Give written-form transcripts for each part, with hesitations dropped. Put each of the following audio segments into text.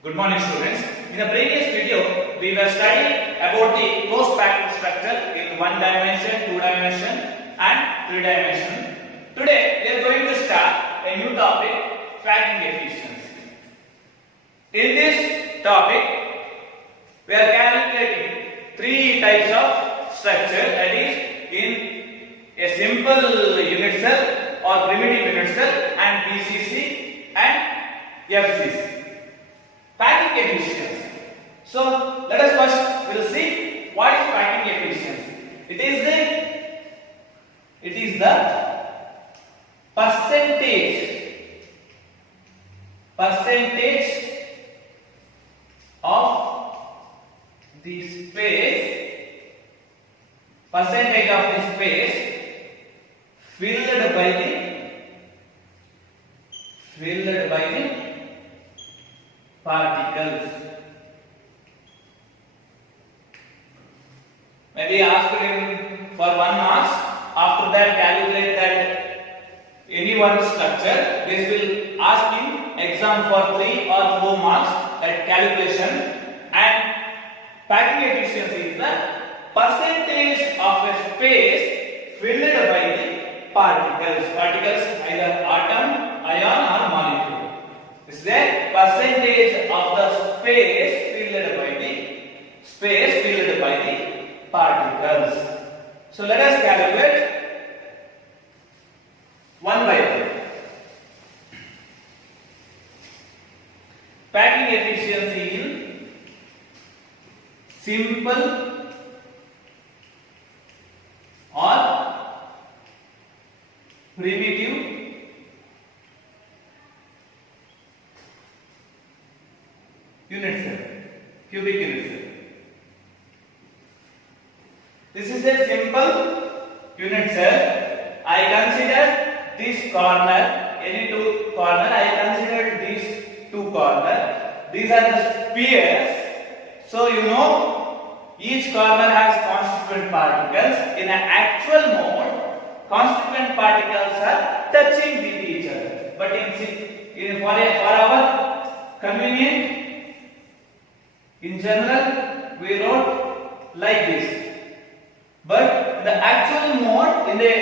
Good morning, students. In the previous video, we were studying about the closed packed structure in 1 dimension, 2 dimension and 3 dimension. Today, we are going to start a new topic, packing efficiency. In this topic, we are calculating 3 types of structure, that is in a simple unit cell or primitive unit cell and BCC and FCC. Packing efficiency. So let us first will see what is packing efficiency. It is the percentage of the space filled by the particles. Maybe asked him for 1 marks. After that, calculate that any one structure. This will ask him exam for 3 or 4 marks. That calculation and packing efficiency is the percentage of a space filled by the particles. Particles either atom, ion, or molecule. Is the percentage of the space filled by the particles. So let us calculate one by one. Packing efficiency in simple or primitive unit cell, cubic unit cell. This is a simple unit cell. I consider this corner, any two corner, I consider these two corner. These are the spheres. So you know each corner has constituent particles. In an actual mode, constituent particles are touching with each other. But for our convenience, in general, we wrote like this. But the actual mode in the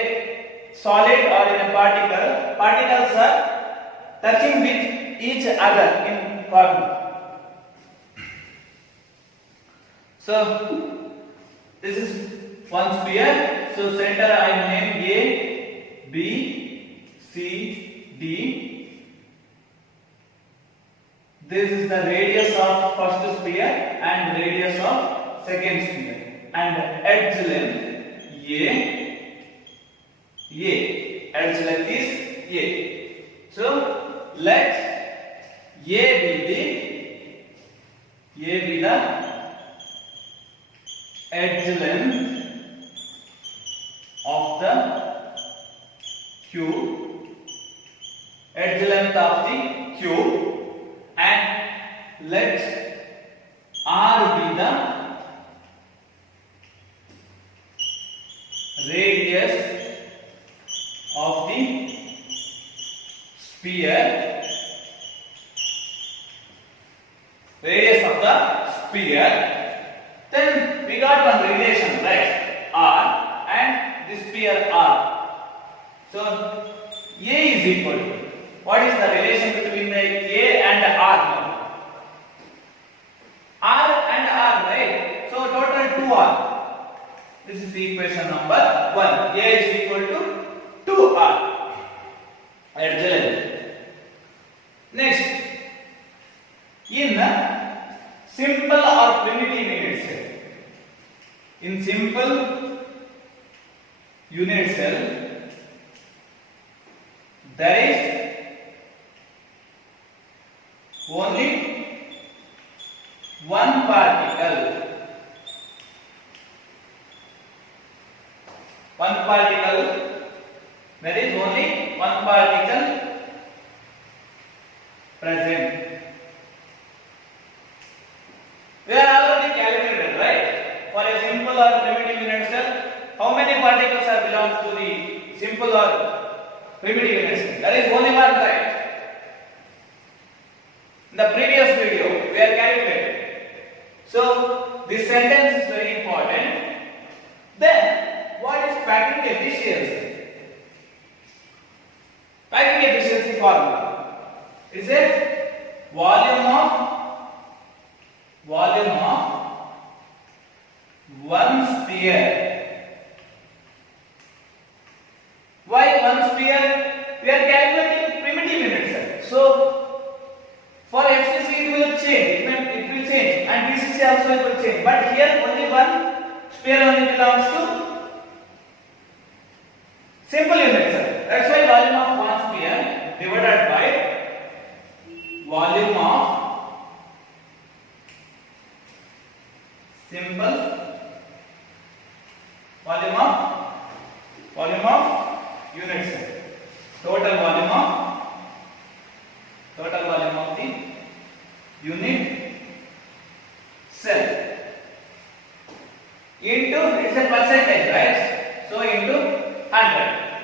solid or in a particle, particles are touching with each other in corner. So this is one sphere. So center I name A, B, C, D. This is the radius of first sphere and radius of second sphere. And edge length edge length is A. So let A be the edge length of the cube, edge length of the cube, and let R be the radius of the sphere, then we got one relation, right? R and this sphere R. So A is equal to, what is the relation between the A and R? R and R, right? So total 2R. This is the equation number 1. A is equal to 2R. Edge length. Next, in simple or primitive unit cell. In simple unit cell, there is only one particle. There is only one particle present. We are already calculated, right? For a simple or primitive unit cell, how many particles are belong to the simple or primitive unit cell? There is only one, right? The previous video we are calculating. So this sentence is very important. Then what is packing efficiency? Packing efficiency formula is a volume of one sphere. Why one sphere? We are calculating primitive units. So for FCC it will change. It will change, and BCC also it will change. But here only one sphere only belongs to simple units. That's why volume of one sphere divided by volume of simple volume of units. Total volume of the unit cell into, it's a percentage, right? So into 100.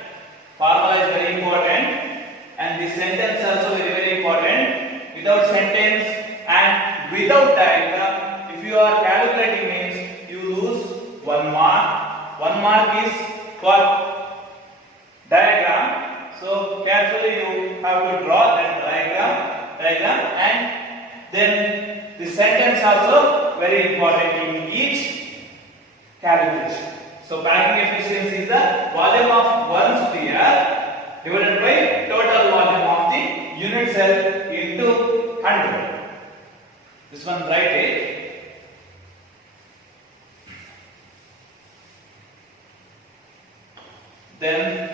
Formula is very important, and this sentence also very important. Without sentence and without diagram, if you are calculating means you lose 1 mark. 1 mark is for diagram. So carefully you have to draw that diagram, and then the sentence also very important in each calculation. So packing efficiency is the volume of one sphere divided by total volume of the unit cell into 100. This one write it. Then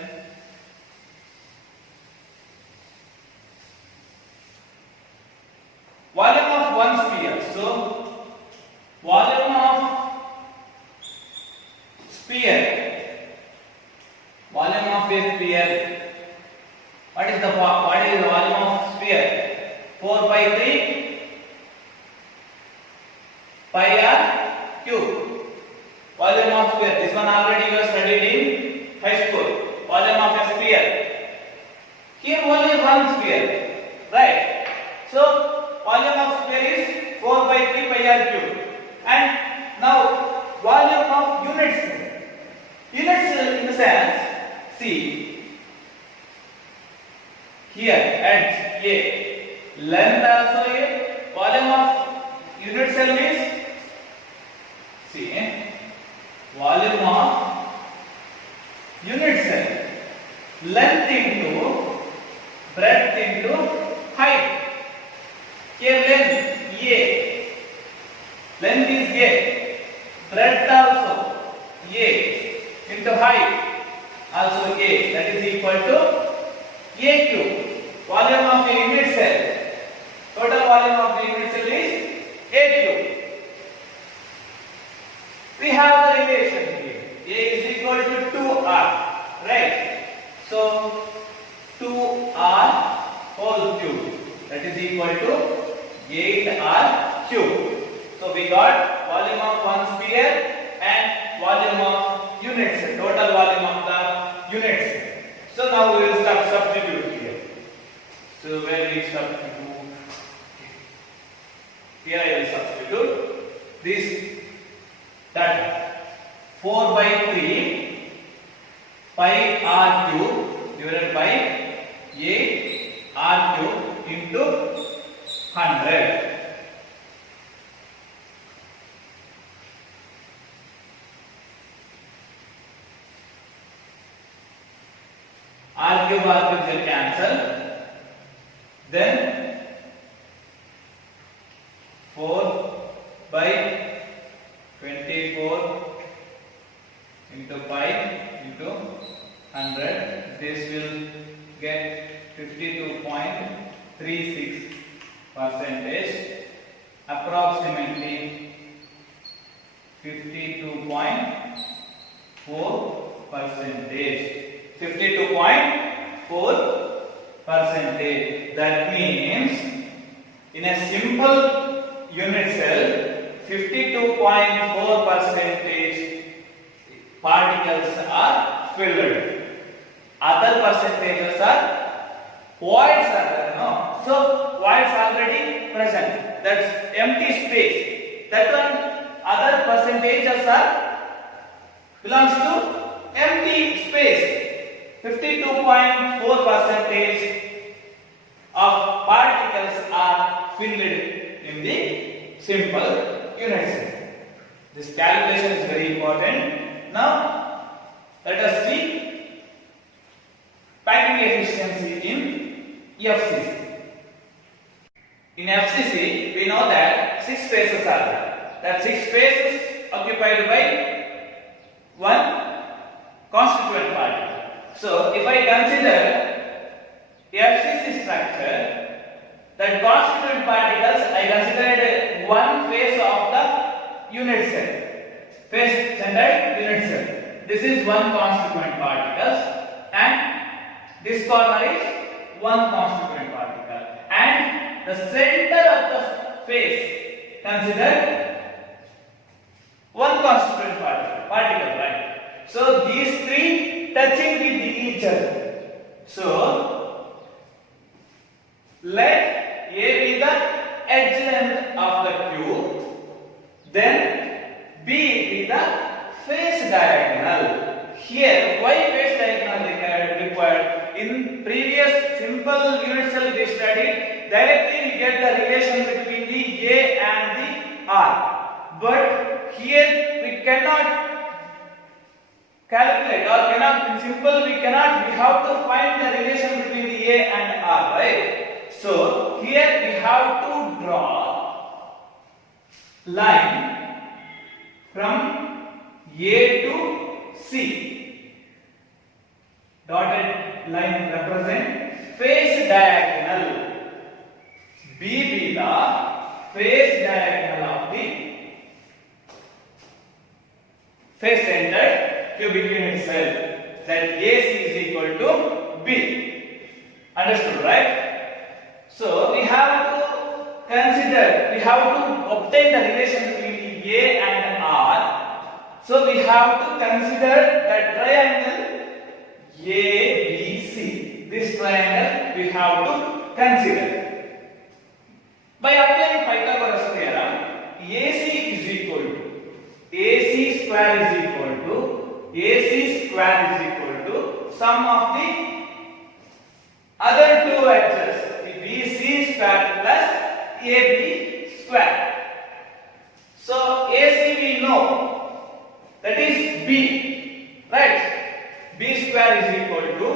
volume of one sphere. So volume of sphere. Volume of a sphere. What is the volume of sphere? 4 by 3 pi r cube. Volume of sphere. This one already you have studied in high school. Volume of a sphere. Here only one sphere, right? So volume of sphere is 4 by 3 pi r cube. And now volume of units. Units in the sense, see here at A, length also A, volume of unit cell is, see, volume of unit cell, length into breadth into height. Here length A, length is A, breadth also A, into height also A, that is equal to A cube. Volume of a unit cell, total volume of the unit cell is A cube. We have the relation here. A is equal to 2R, right? So 2R whole cube, that is equal to 8R cube. So we got volume of one sphere and volume of units, total volume of the units. So now we will start substitute here. So where we substitute? Here I will substitute this data. 4 by 3 pi r cube divided by 8 r cube into 100. R cube will cancel. Then 4 by 24 into pi into 100. This will get 52.36%, approximately 52.4%. 52.4%. That means in a simple unit cell, 52.4% particles are filled. Other percentages are voids are there, no? So So voids already present. That's empty space. That one other percentages are belongs to empty space. 52.4 percentage of particles are filled in the simple unit cell. This calculation is very important. Now let us see packing efficiency in FCC. In FCC, we know that 6 spaces are there. That 6 spaces occupied by one constituent particle. So, if I consider FCC structure, that constituent particles, I considered one phase of the unit cell, phase-centered unit cell. This is one constituent particles, and this corner is one constituent particle, and the center of the phase considered one constituent particle, right? So these three touching with each other. So let A be the edge length of the cube, then B be the face diagonal. Here, why face diagonal required? In previous simple unit cell we studied, directly we get the relation between the A and the R. But here we cannot calculate, or cannot, in simple we have to find the relation between the A and R, right? So here we have to draw line from A to C. Dotted line represent face diagonal. B be the face diagonal of the face centered cubic unit cell. That AC is equal to B. Understood, right? So we have to consider, we have to obtain the relation between A and R. So we have to consider the triangle ABC. This triangle we have to consider. By applying Pythagoras theorem, AC is equal to AC square is equal to AC square is equal to sum of the other two edges, BC square plus AB square. So AC we know, that is B, right? B square is equal to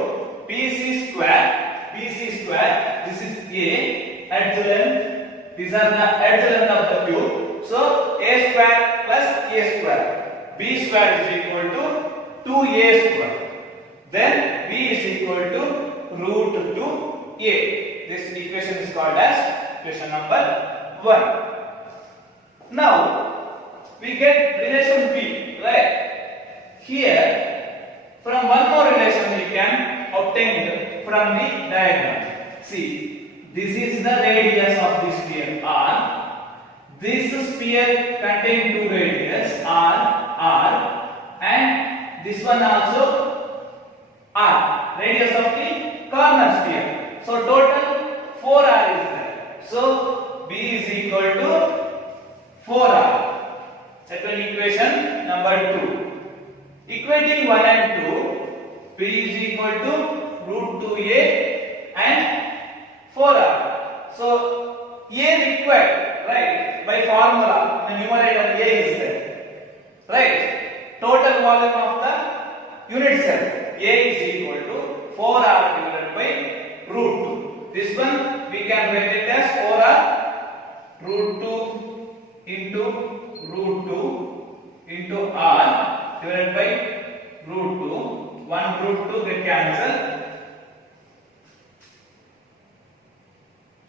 BC square, BC square, this is A, edge length, these are the edge length of the cube. So A square plus A square, B square is equal to 2A square. Then B is equal to root 2A. This equation is called as equation number 1. Now we get relation B, right? Here from one more relation we can obtain from the diagram. See, this is the radius of this sphere R. This sphere contains two radius R, and this one also R, radius of the corner sphere. So total 4R is there. So B is equal to 4R. Second equation number 2. Equating 1 and 2, B is equal to root 2A and 4R. So A required, right? By formula, the numerator A is there, right? Total volume of the unit cell A is equal to 4R divided by root 2. This one we can write it as 4R root 2 into root 2 into R divided by root 2. 1 root 2 get cancelled.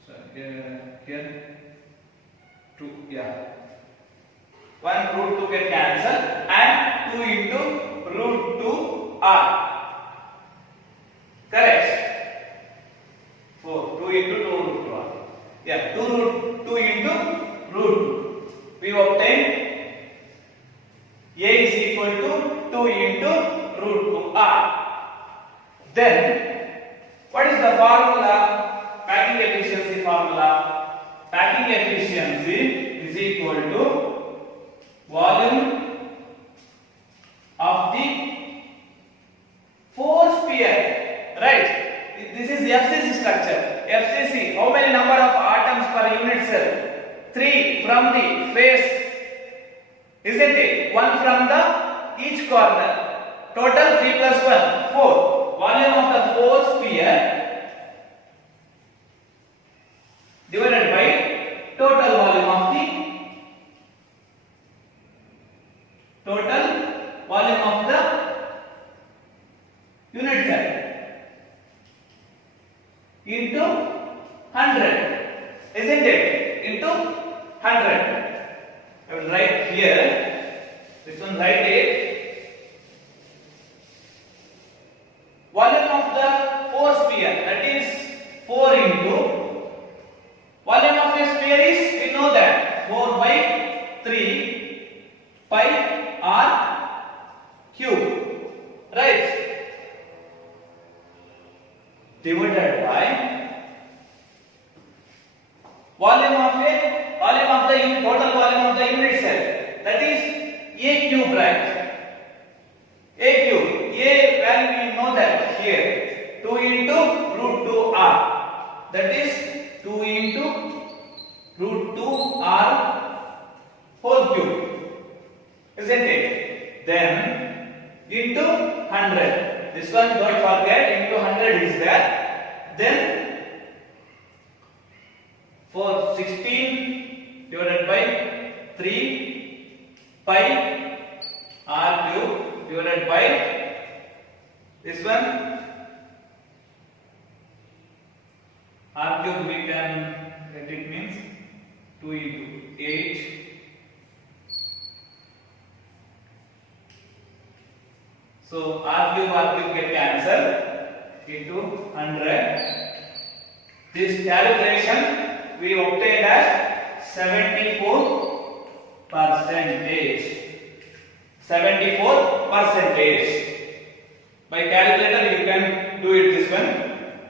So here 2, yeah. 1 root 2 get cancelled, and 2 into root 2 R. Correct? 4. 2 into 2 root 2 R. Yeah, 2 into root 2. We obtain A is equal to 2 into root 2 R. Then, what is the formula? Packing efficiency efficiency is equal to volume of the 4 sphere, right? This is FCC structure. FCC, how many number of atoms per unit cell? 3 from the face, isn't it? 1 from the each corner. Total 3 plus 1, 4. Volume of the 4 sphere divided by total volume of the unit cell into 100, isn't it? Into 100. I will write here. This one, write it. Volume of the 4 sphere, that is 4 into volume of a sphere is, we know that 4 by 3 pi r cube, right? Divided by volume of the total volume of the unit cell, that is a cube, right? A cube, a value we know that here 2 into root 2r, that is 2 into root 2r whole cube, isn't it? Then into 100. This one don't forget, into 100 is there. Then for 16 divided by 3 pi r cube divided by this one r cube, we can let it means 2 into 8 so r cube get cancelled into 100. This calculation we obtained as 74%. 74%. By calculator you can do it this one.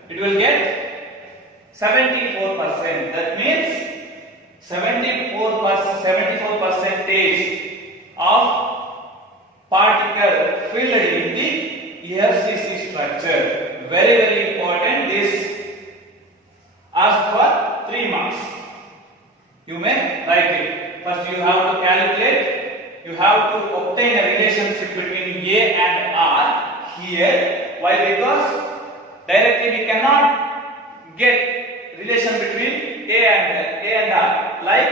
It will get 74%. That means 74% of particle filled in the FCC structure. Very important. This asked for 3 marks. You may write it. First you have to calculate. You have to obtain a relationship between A and R here. Why? Because directly we cannot get relation between A and R. Like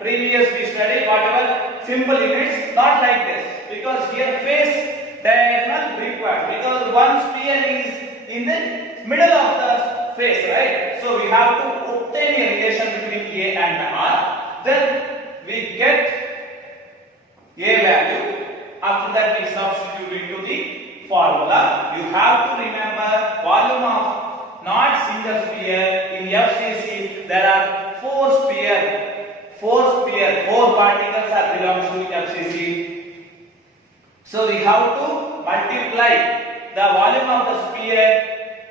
previous we studied whatever simple units, not like this. Because here face diagonal required. Because one sphere is in the middle of the face, right? So we have to obtain a relation between A and R. Then we get A value. After that we substitute into the formula. You have to remember volume of not single sphere. In FCC there are 4 sphere. 4 particles are belongs to FCC. So we have to multiply the volume of the sphere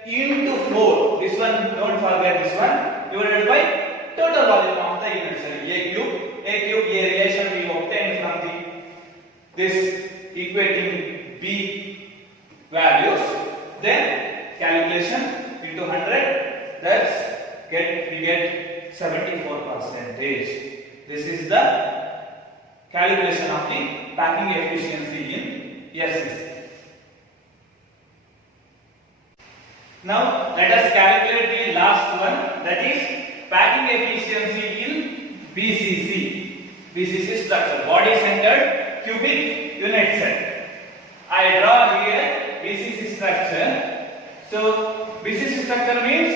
into 4. This one, don't forget this one, divided by total volume of the unit cell. A cube, a relation we obtained from this equating B values. Then calculation into 100. That's we get 74%. This is the calculation of the packing efficiency in FCC. Now let us calculate the last one, that is packing efficiency in BCC. BCC structure, body centered cubic unit cell. I draw here BCC structure. So BCC structure means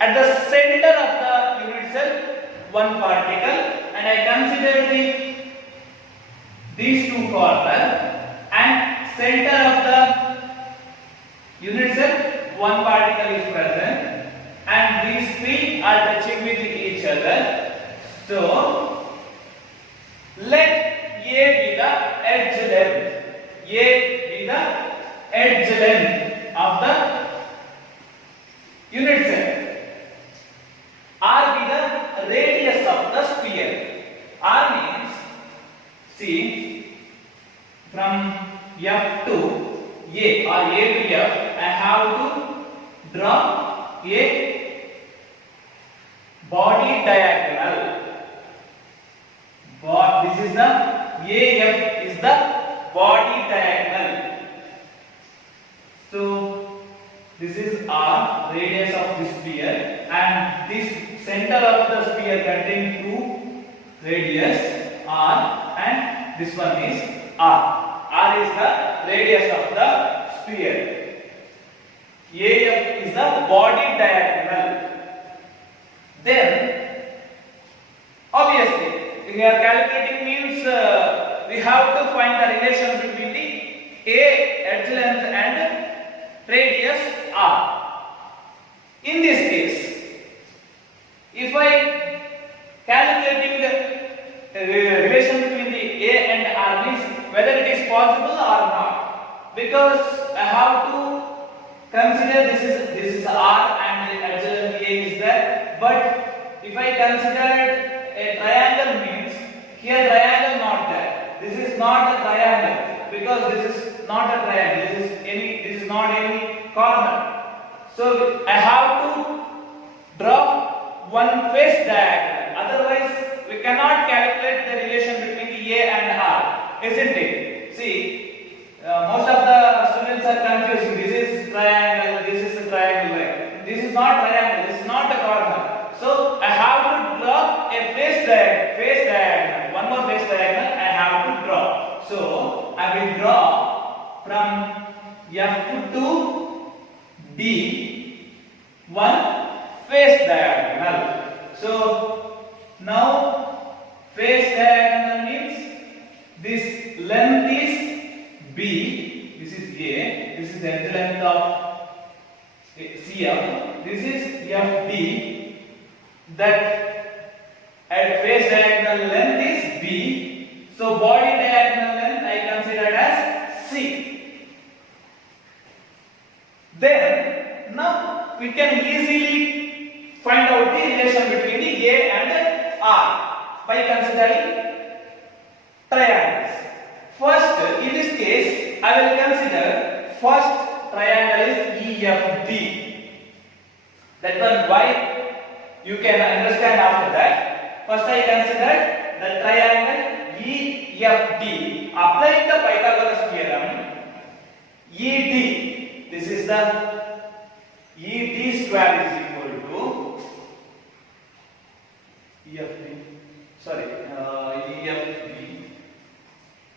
at the center of the unit cell one particle, and I consider these 2 corners, and center of the unit cell one particle is present, and these 3 are touching with each other. So let A be the edge length. A be the edge length of the unit cell. R be the radius of the sphere. See, from F to A or A to F, I have to draw a body diagonal. This is the AF is the body diagonal. So this is R, radius of the sphere, and this center of the sphere contains two radius R, and this one is R. R is the radius of the sphere. AF is the body diagonal. Then obviously we are calculating means we have to find the relation between the A edge length and radius R. In this case, if I calculating the relation between the A and R means whether it is possible or not, because I have to consider this is R and the edge length A is there. But if I consider a triangle means here triangle not there. This is not a triangle because this is not a triangle. This is not any corner. So I have to draw one face diagonal. Otherwise we cannot calculate the relation between the A and R, isn't it? See, most of the students are confusing. This is triangle. This is a triangle. Right? This is not triangle. This is not a corner. So I have to draw a face diagonal. One more face diagonal I have to draw. So I will draw from F to D one face diagonal. So now face diagonal means this length is B. This is A. This is edge length of CF. This is FD. That at face diagonal length is B, so body diagonal length I considered as C. Then now we can easily find out the relation between the A and R by considering triangles. First, in this case, I will consider first triangle is EFD. That one why? You can understand after that. First I consider the triangle EFD. Applying the Pythagoras theorem, ED, this is the ED square is equal to EFD, EFD,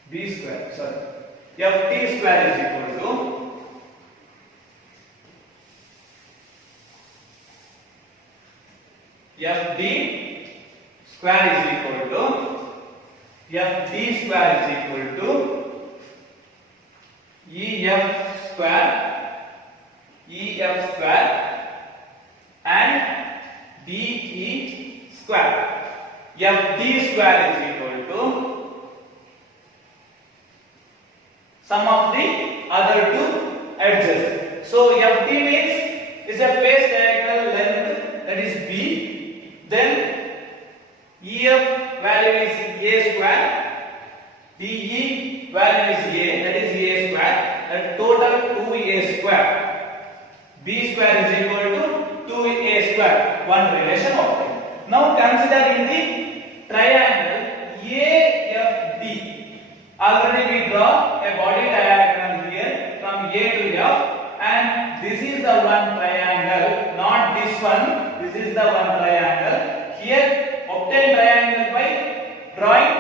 B square, FD square is equal to FD square is equal to FD square is equal to EF square and DE square. FD square is equal to sum of the other two edges. So FD means is a face diagonal length, that is B. Then EF value is A square, DE value is A, that is A square, that total 2A square. B square is equal to 2A square, one relation obtained. Now consider in the triangle AFD. Already we draw a body diagram here from A to F, and this is the one triangle, not this one. This is the one triangle. Here obtain triangle by drawing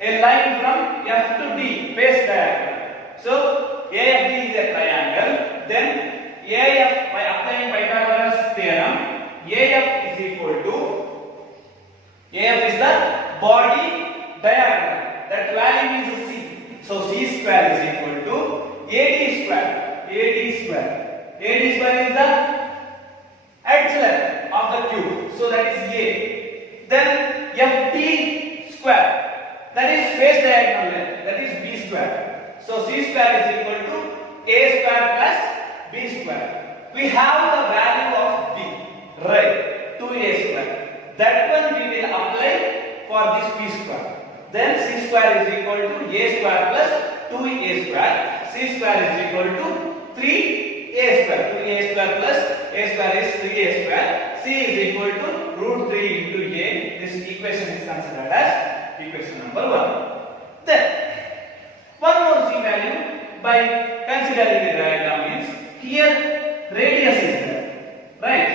a line from F to D, face diagonal. So AFD is a triangle. Then AF, by applying Pythagoras theorem, AF is equal to, AF is the body diagonal. That value is C. So C square is equal to AD square. AD square. AD square is the edge length of the cube. So that is A. Then FD square. That is face diagonal length. That is B square. So C square is equal to A square plus B square. We have the value of B. Right. 2A square. That one we will apply for this B square. Then c square is equal to a square plus 2a square. C square is equal to 3a square. 2a square plus a square is 3a square. C is equal to root 3 into a. This equation is considered as equation number 1. Then one more c value by considering the diagram means here radius is there, right?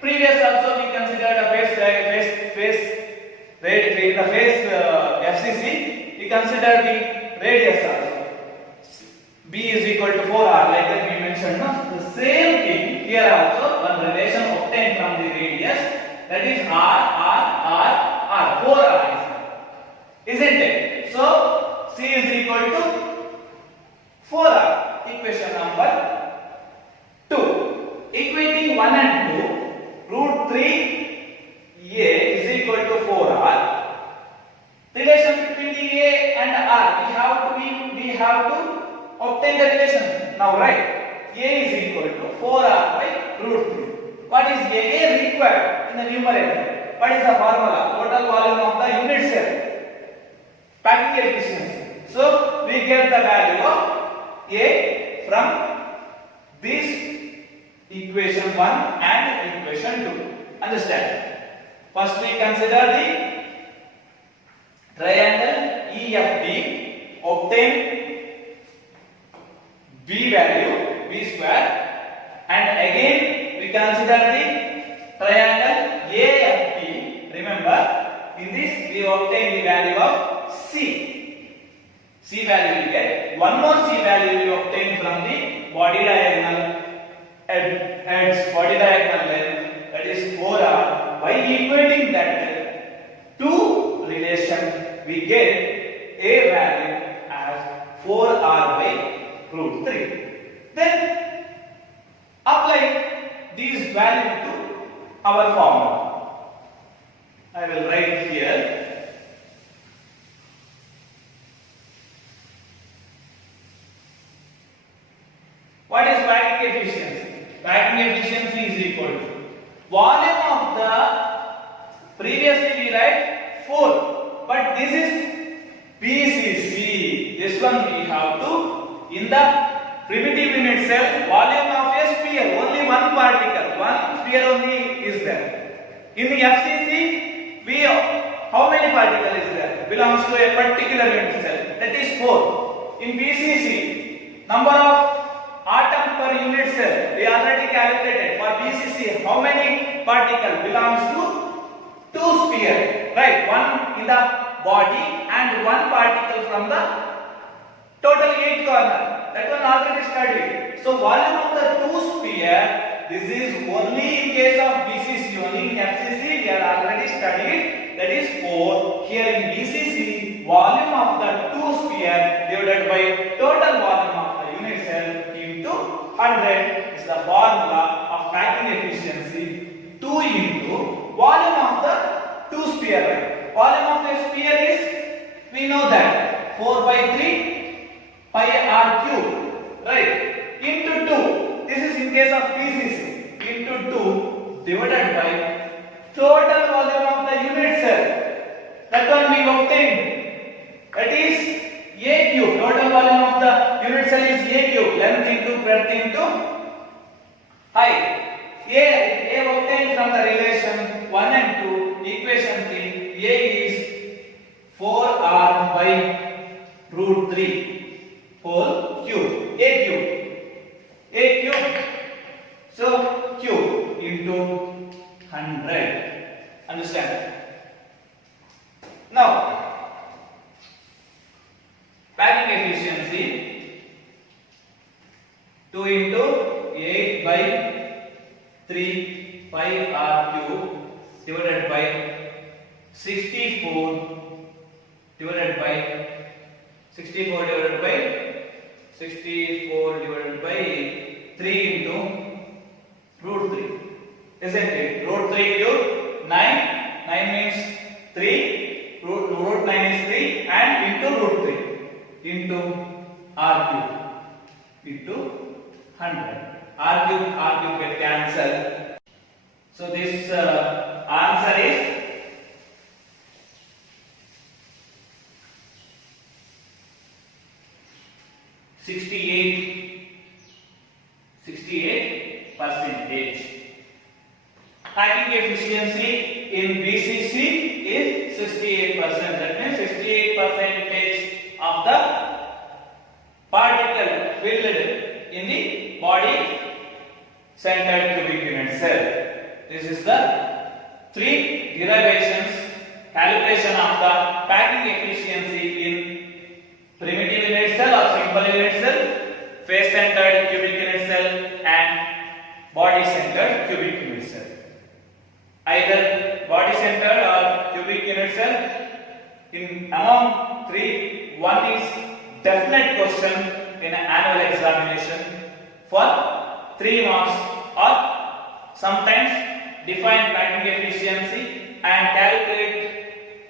Previous also we considered a face FCC. We considered the radius also. B is equal to 4r, like that we mentioned. No? The same thing here also, one relation obtained from the radius, that is r, 4r isn't it? So C is equal to 4r. Equation number 2. Equating 1 and 2, root 3a is equal to 4r. Relation between the a and r, we have to obtain the relation now, right? A is equal to 4r by root 3. What is a required in the numerator? What is the formula? Total volume of the unit cell, packing efficiency. So we get the value of a from this equation 1 and equation 2. Understand? First we consider the triangle EFD, obtain b value b square, and again we consider the triangle AFD. Remember, in this we obtain the value of c. C value we get. One more c value we obtain from the body diagonal edge, body diagonal length, that is 4r. By equating that two relation, we get a value as 4r by root 3. Then apply these value to our formula. I will write here. What is packing efficiency? Packing efficiency is equal to volume of the, previously we write 4, but this is BCC. This one we have to, in the primitive unit cell, volume of a sphere, only one particle, one sphere only is there. In the FCC, how many particles is there? Belongs to a particular unit cell, that is 4. In BCC, number of atom per unit cell, we already calculated. For BCC, how many particles belongs to 2 sphere, right? One in the body and one particle from the total 8 corner. That one already studied. So volume of the 2 sphere, this is only in case of BCC. Only in FCC we are already studied, that is 4. Here in BCC, volume of the 2 sphere divided by total volume of the unit cell into 100 is the formula of packing efficiency. 2 into volume of the 2 sphere. Volume of the sphere is, we know that 4 by 3 pi r cube, right? Into 2. This is in case of BCC. Into 2 divided by total volume of the unit cell. That one we obtained. That is a cube. Total volume of the unit cell is a cube. Length into breadth into height. A obtained from the relation 1 and 2. Equation 3. A is 4r by root 3 whole cube. A cube. A cube. So cube into 100. Understand? Now, packing efficiency 2 into 8 by 3 pi r cube divided by 64 divided by 64 divided by 3 into root 3. Isn't it? Root 3 cube 9. 9 means 3. Root 9 is 3 and into root 3 into r cube into 100. R cube get cancelled. So this answer is 68 percentage. Packing efficiency in BCC is 68%. That means 68 percentage of the particle filled in the body centered cubic unit cell. This is the three derivations, calculation of the packing efficiency in primitive unit cell or simple unit cell, face centered cubic unit cell and body centered cubic unit cell. Either body centered or cubic unit cell, in among three, one is definite question in an annual examination for 3 marks, or sometimes define packing efficiency and calculate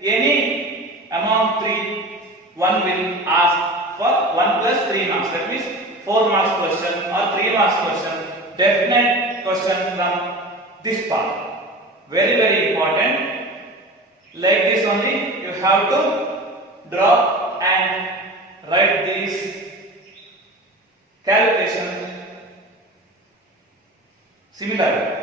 any among three. One will ask for 1 plus 3 marks. That means 4 marks question or 3 marks question. Definite question from this part. Very, very important. Like this only, you have to draw and write these calculation similarly.